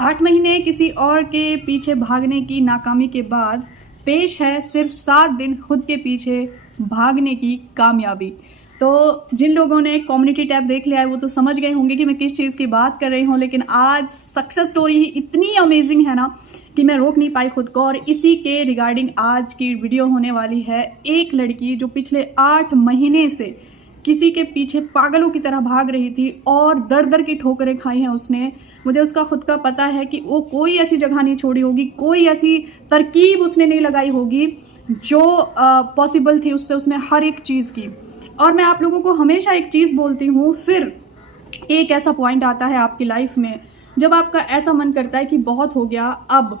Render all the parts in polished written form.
8 महीने किसी और के पीछे भागने की नाकामी के बाद पेश है सिर्फ 7 दिन खुद के पीछे भागने की कामयाबी। तो जिन लोगों ने कम्युनिटी टैब देख लिया है वो तो समझ गए होंगे कि मैं किस चीज़ की बात कर रही हूँ, लेकिन आज सक्सेस स्टोरी ही इतनी अमेजिंग है ना कि मैं रोक नहीं पाई खुद को। और इसी के रिगार्डिंग आज की वीडियो होने वाली है। एक लड़की जो पिछले 8 महीने से किसी के पीछे पागलों की तरह भाग रही थी और दर दर की ठोकरें खाई हैं उसने। मुझे उसका खुद का पता है कि वो कोई ऐसी जगह नहीं छोड़ी होगी, कोई ऐसी तरकीब उसने नहीं लगाई होगी जो पॉसिबल थी उससे उसने हर एक चीज़ की। और मैं आप लोगों को हमेशा एक चीज़ बोलती हूँ, फिर एक ऐसा पॉइंट आता है आपकी लाइफ में जब आपका ऐसा मन करता है कि बहुत हो गया, अब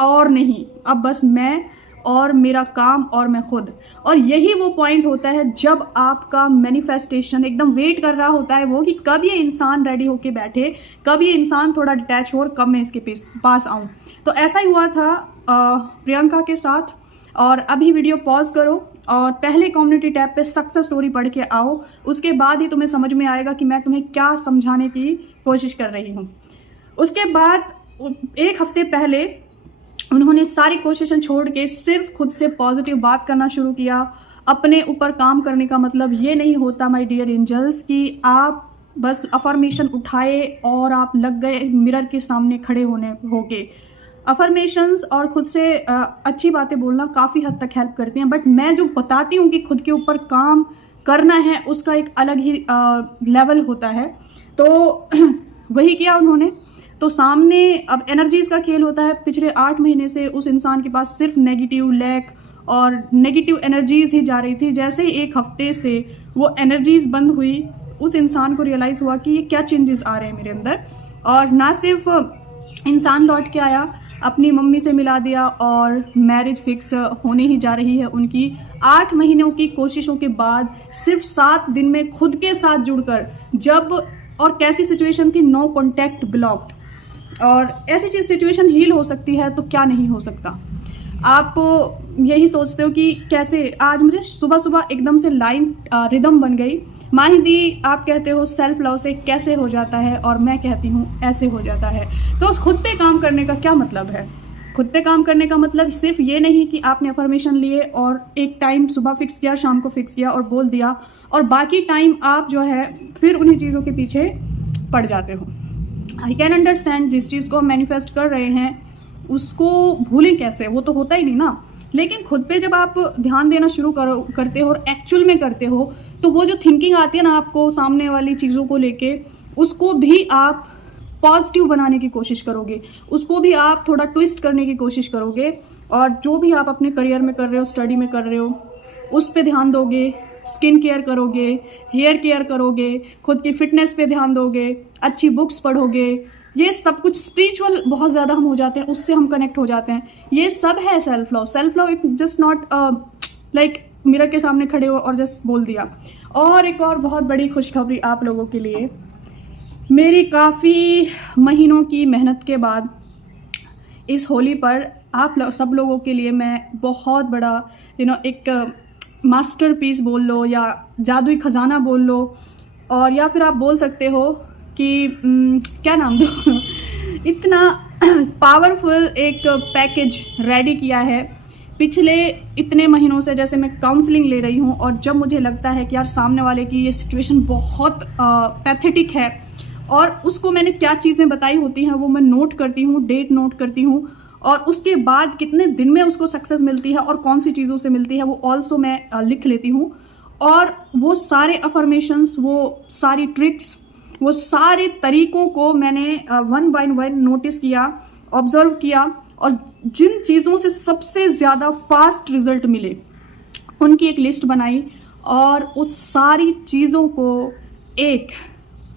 और नहीं, अब बस मैं और मेरा काम और मैं खुद। और यही वो पॉइंट होता है जब आपका मैनिफेस्टेशन एकदम वेट कर रहा होता है वो कि कब ये इंसान रेडी होके बैठे, कब ये इंसान थोड़ा डिटैच हो और कब मैं इसके पास आऊँ। तो ऐसा ही हुआ था प्रियंका के साथ। और अभी वीडियो पॉज करो और पहले कम्युनिटी टैब पे सक्सेस स्टोरी पढ़ के आओ, उसके बाद ही तुम्हें समझ में आएगा कि मैं तुम्हें क्या समझाने की कोशिश कर रही हूँ। उसके बाद एक हफ्ते पहले उन्होंने सारी कोशिशें छोड़ के सिर्फ खुद से पॉजिटिव बात करना शुरू किया। अपने ऊपर काम करने का मतलब ये नहीं होता माय डियर एंजल्स कि आप बस अफर्मेशन उठाए और आप लग गए मिरर के सामने खड़े होके। अफर्मेशंस और खुद से अच्छी बातें बोलना काफ़ी हद तक हेल्प करती हैं, बट मैं जो बताती हूँ कि खुद के ऊपर काम करना है उसका एक अलग ही लेवल होता है। तो वही किया उन्होंने। तो सामने अब एनर्जीज का खेल होता है। पिछले 8 महीने से उस इंसान के पास सिर्फ नेगेटिव लैक और नेगेटिव एनर्जीज ही जा रही थी। जैसे ही एक हफ्ते से वो एनर्जीज बंद हुई, उस इंसान को रियलाइज़ हुआ कि ये क्या चेंजेस आ रहे हैं मेरे अंदर। और ना सिर्फ इंसान लौट के आया, अपनी मम्मी से मिला दिया और मैरिज फिक्स होने ही जा रही है उनकी। 8 महीनों की कोशिशों के बाद सिर्फ 7 दिन में खुद के साथ जुड़कर, जब और कैसी सिचुएशन थी, नो कॉन्टैक्ट ब्लॉक्ड। और ऐसी चीज सिचुएशन हील हो सकती है तो क्या नहीं हो सकता। आप यही सोचते हो कि कैसे आज मुझे सुबह सुबह एकदम से लाइन रिदम बन गई। माहिदी आप कहते हो सेल्फ लव से कैसे हो जाता है और मैं कहती हूँ ऐसे हो जाता है। तो खुद पे काम करने का क्या मतलब है? खुद पे काम करने का मतलब सिर्फ ये नहीं कि आपने अफर्मेशन लिए और एक टाइम सुबह फिक्स किया, शाम को फिक्स किया और बोल दिया, और बाकी टाइम आप जो है फिर उन्हीं चीज़ों के पीछे पड़ जाते हो। आई कैन अंडरस्टैंड, जिस चीज़ को हम मैनिफेस्ट कर रहे हैं उसको भूलें कैसे, वो तो होता ही नहीं ना। लेकिन खुद पे जब आप ध्यान देना शुरू करते हो और एक्चुअल में करते हो, तो वो जो थिंकिंग आती है ना आपको सामने वाली चीज़ों को लेके, उसको भी आप पॉजिटिव बनाने की कोशिश करोगे, उसको भी आप थोड़ा ट्विस्ट करने की कोशिश करोगे। और जो भी आप अपने करियर में कर रहे हो, स्टडी में कर रहे हो, उस पर ध्यान दोगे, स्किन केयर करोगे, हेयर केयर करोगे, खुद की फिटनेस पे ध्यान दोगे, अच्छी बुक्स पढ़ोगे। ये सब कुछ स्पिरिचुअल बहुत ज़्यादा हम हो जाते हैं, उससे हम कनेक्ट हो जाते हैं। ये सब है self love. Self love it just not like mirror के सामने खड़े हो और जस्ट बोल दिया। और एक और बहुत बड़ी खुशखबरी आप लोगों के लिए, मेरी काफ़ी महीनों की मेहनत के बाद इस होली पर आप सब लोगों के लिए मैं बहुत बड़ा एक मास्टरपीस बोल लो या जादुई खजाना बोल लो, और या फिर आप बोल सकते हो कि क्या नाम दो इतना पावरफुल एक पैकेज रेडी किया है। पिछले इतने महीनों से जैसे मैं काउंसलिंग ले रही हूँ, और जब मुझे लगता है कि यार सामने वाले की ये सिचुएशन बहुत पैथेटिक है और उसको मैंने क्या चीज़ें बताई होती हैं वो मैं नोट करती हूँ, डेट नोट करती हूँ, और उसके बाद कितने दिन में उसको सक्सेस मिलती है और कौन सी चीज़ों से मिलती है वो ऑल्सो मैं लिख लेती हूँ। और वो सारे अफर्मेशंस, वो सारी ट्रिक्स, वो सारे तरीकों को मैंने 1 बाय 1 नोटिस किया, ऑब्जर्व किया, और जिन चीज़ों से सबसे ज़्यादा फास्ट रिजल्ट मिले उनकी एक लिस्ट बनाई, और उस सारी चीज़ों को एक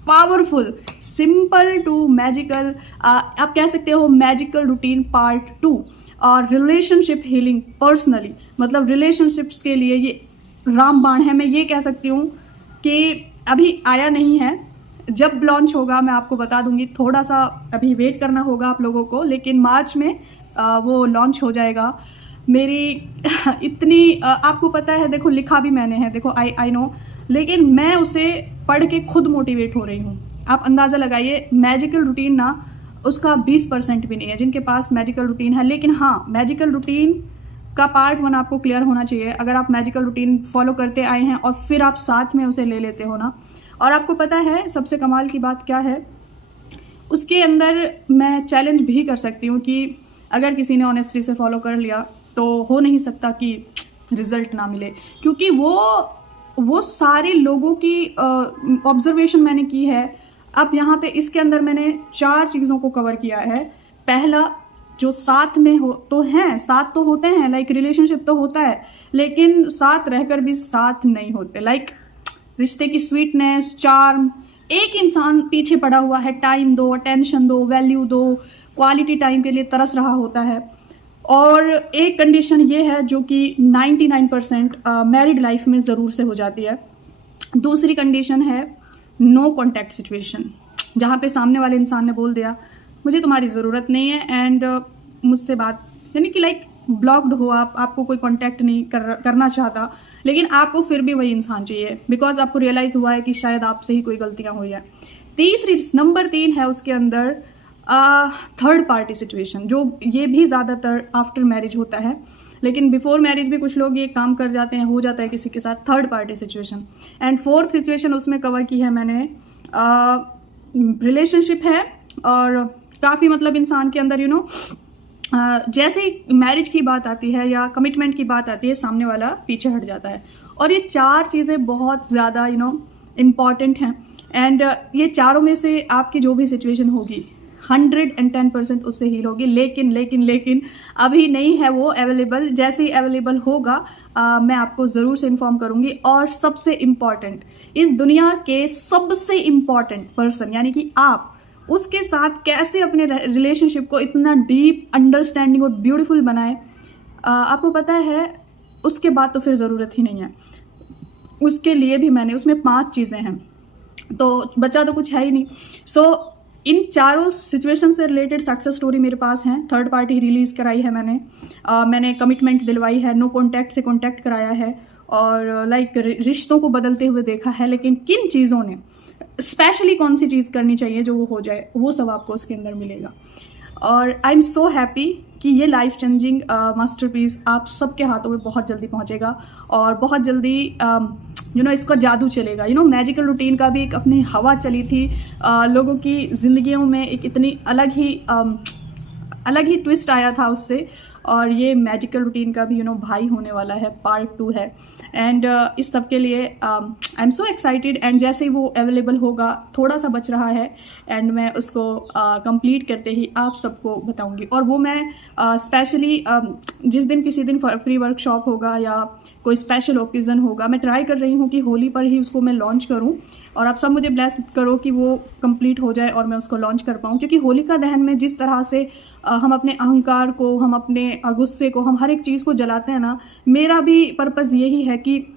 पावरफुल, सिंपल टू मैजिकल, आप कह सकते हो मैजिकल रूटीन पार्ट 2, और रिलेशनशिप हीलिंग पर्सनली, मतलब रिलेशनशिप्स के लिए ये रामबाण है। मैं ये कह सकती हूँ कि अभी आया नहीं है, जब लॉन्च होगा मैं आपको बता दूंगी। थोड़ा सा अभी वेट करना होगा आप लोगों को, लेकिन मार्च में वो लॉन्च हो जाएगा। मेरी इतनी आपको पता है, देखो लिखा भी मैंने है, देखो आई नो, लेकिन मैं उसे पढ़ के खुद मोटिवेट हो रही हूँ। आप अंदाज़ा लगाइए, मैजिकल रूटीन ना उसका 20% भी नहीं है जिनके पास मैजिकल रूटीन है। लेकिन हाँ, मैजिकल रूटीन का पार्ट 1 आपको क्लियर होना चाहिए। अगर आप मैजिकल रूटीन फॉलो करते आए हैं और फिर आप साथ में उसे ले लेते हो ना, और आपको पता है सबसे कमाल की बात क्या है, उसके अंदर मैं चैलेंज भी कर सकती हूँ कि अगर किसी ने ऑनेस्टी से फॉलो कर लिया तो हो नहीं सकता कि रिजल्ट ना मिले, क्योंकि वो सारे लोगों की ऑब्जर्वेशन मैंने की है। अब यहाँ पे इसके अंदर मैंने 4 चीज़ों को कवर किया है। पहला, जो साथ में हो तो हैं, साथ तो होते हैं, लाइक रिलेशनशिप तो होता है, लेकिन साथ रहकर भी साथ नहीं होते। लाइक रिश्ते की स्वीटनेस, चार्म, एक इंसान पीछे पड़ा हुआ है, टाइम दो, अटेंशन दो, वैल्यू दो, क्वालिटी टाइम के लिए तरस रहा होता है। और एक कंडीशन ये है जो कि 99% मैरिड लाइफ में ज़रूर से हो जाती है। दूसरी कंडीशन है नो कॉन्टैक्ट सिचुएशन, जहाँ पे सामने वाले इंसान ने बोल दिया मुझे तुम्हारी ज़रूरत नहीं है एंड मुझसे बात, यानी कि लाइक ब्लॉक्ड हो आप, आपको कोई कांटेक्ट नहीं करना चाहता, लेकिन आपको फिर भी वही इंसान चाहिए बिकॉज आपको रियलाइज़ हुआ है कि शायद आपसे ही कोई गलतियां हुई है। नंबर 3 है उसके अंदर थर्ड पार्टी सिचुएशन, जो ये भी ज़्यादातर आफ्टर मैरिज होता है, लेकिन बिफोर मैरिज भी कुछ लोग ये काम कर जाते हैं, हो जाता है किसी के साथ third party situation. And fourth situation उसमें कवर की है मैंने, रिलेशनशिप है और काफ़ी मतलब इंसान के अंदर जैसे ही मैरिज की बात आती है या कमिटमेंट की बात आती है, सामने वाला पीछे हट जाता है। और ये 4 चीज़ें बहुत ज़्यादा इम्पॉर्टेंट हैं। एंड ये चारों में से आपकी जो भी सिचुएशन होगी 110% उससे हील होगी। लेकिन लेकिन लेकिन अभी नहीं है वो अवेलेबल। जैसे ही अवेलेबल होगा मैं आपको ज़रूर से इन्फॉर्म करूंगी। और सबसे इम्पॉर्टेंट, इस दुनिया के सबसे इम्पॉर्टेंट पर्सन यानी कि आप, उसके साथ कैसे अपने रिलेशनशिप को इतना डीप, अंडरस्टैंडिंग और ब्यूटीफुल बनाए, आपको पता है उसके बाद तो फिर ज़रूरत ही नहीं है। उसके लिए भी मैंने उसमें 5 चीज़ें हैं, तो बचा तो कुछ है ही नहीं। सो इन चारों सिचुएशन से रिलेटेड सक्सेस स्टोरी मेरे पास हैं। थर्ड पार्टी रिलीज कराई है मैंने कमिटमेंट दिलवाई है, नो कॉन्टैक्ट से कॉन्टैक्ट कराया है, और लाइक रिश्तों को बदलते हुए देखा है। लेकिन किन चीज़ों ने, स्पेशली कौन सी चीज़ करनी चाहिए जो वो हो जाए, वो सब आपको उसके अंदर मिलेगा। और आई एम सो हैप्पी कि ये लाइफ चेंजिंग मास्टरपीस आप सबके हाथों में बहुत जल्दी पहुंचेगा और बहुत जल्दी इसका जादू चलेगा। मैजिकल रूटीन का भी एक अपनी हवा चली थी, लोगों की ज़िंदगियों में एक इतनी अलग ही ट्विस्ट आया था उससे। और ये मैजिकल रूटीन का भी भाई होने वाला है, पार्ट 2 है। एंड इस सब के लिए आई एम सो एक्साइटेड। एंड जैसे ही वो अवेलेबल होगा, थोड़ा सा बच रहा है एंड मैं उसको कंप्लीट करते ही आप सबको बताऊंगी। और वो मैं स्पेशली जिस दिन किसी दिन फ्री वर्कशॉप होगा या कोई स्पेशल ओकेज़न होगा, मैं ट्राई कर रही हूँ कि होली पर ही उसको मैं लॉन्च करूँ। और आप सब मुझे ब्लेस करो कि वो कंप्लीट हो जाए और मैं उसको लॉन्च कर पाऊँ, क्योंकि होलिका दहन में जिस तरह से हम अपने अहंकार को, हम अपने गुस्से को, हम हर एक चीज़ को जलाते हैं ना, मेरा भी पर्पज़ यही है कि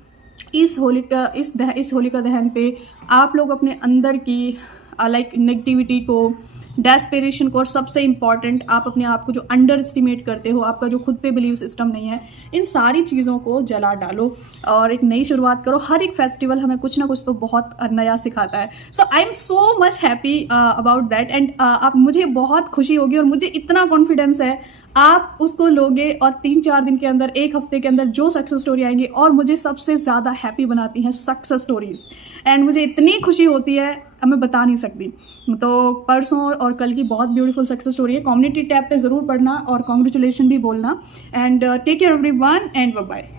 इस होलिका दहन पे आप लोग अपने अंदर की लाइक नेगेटिविटी को, डेस्पेरेशन को, और सबसे इम्पॉर्टेंट आप अपने आप को जो अंडर एस्टिमेट करते हो, आपका जो खुद पे बिलीव सिस्टम नहीं है, इन सारी चीज़ों को जला डालो और एक नई शुरुआत करो। हर एक फेस्टिवल हमें कुछ ना कुछ तो बहुत नया सिखाता है। So I am so much happy about that. And आप, मुझे बहुत खुशी होगी और मुझे इतना कॉन्फिडेंस है आप उसको लोगे और 3-4 दिन के अंदर, 1 हफ्ते के अंदर जो सक्सेस स्टोरी आएंगी। और मुझे सबसे ज़्यादा हैप्पी बनाती हैं सक्सेस स्टोरीज, एंड मुझे इतनी खुशी होती है मैं बता नहीं सकती। तो परसों और कल की बहुत ब्यूटीफुल सक्सेस स्टोरी है। कम्युनिटी टैब पे ज़रूर पढ़ना और कॉन्ग्रेचुलेशन भी बोलना। And take care everyone and bye bye.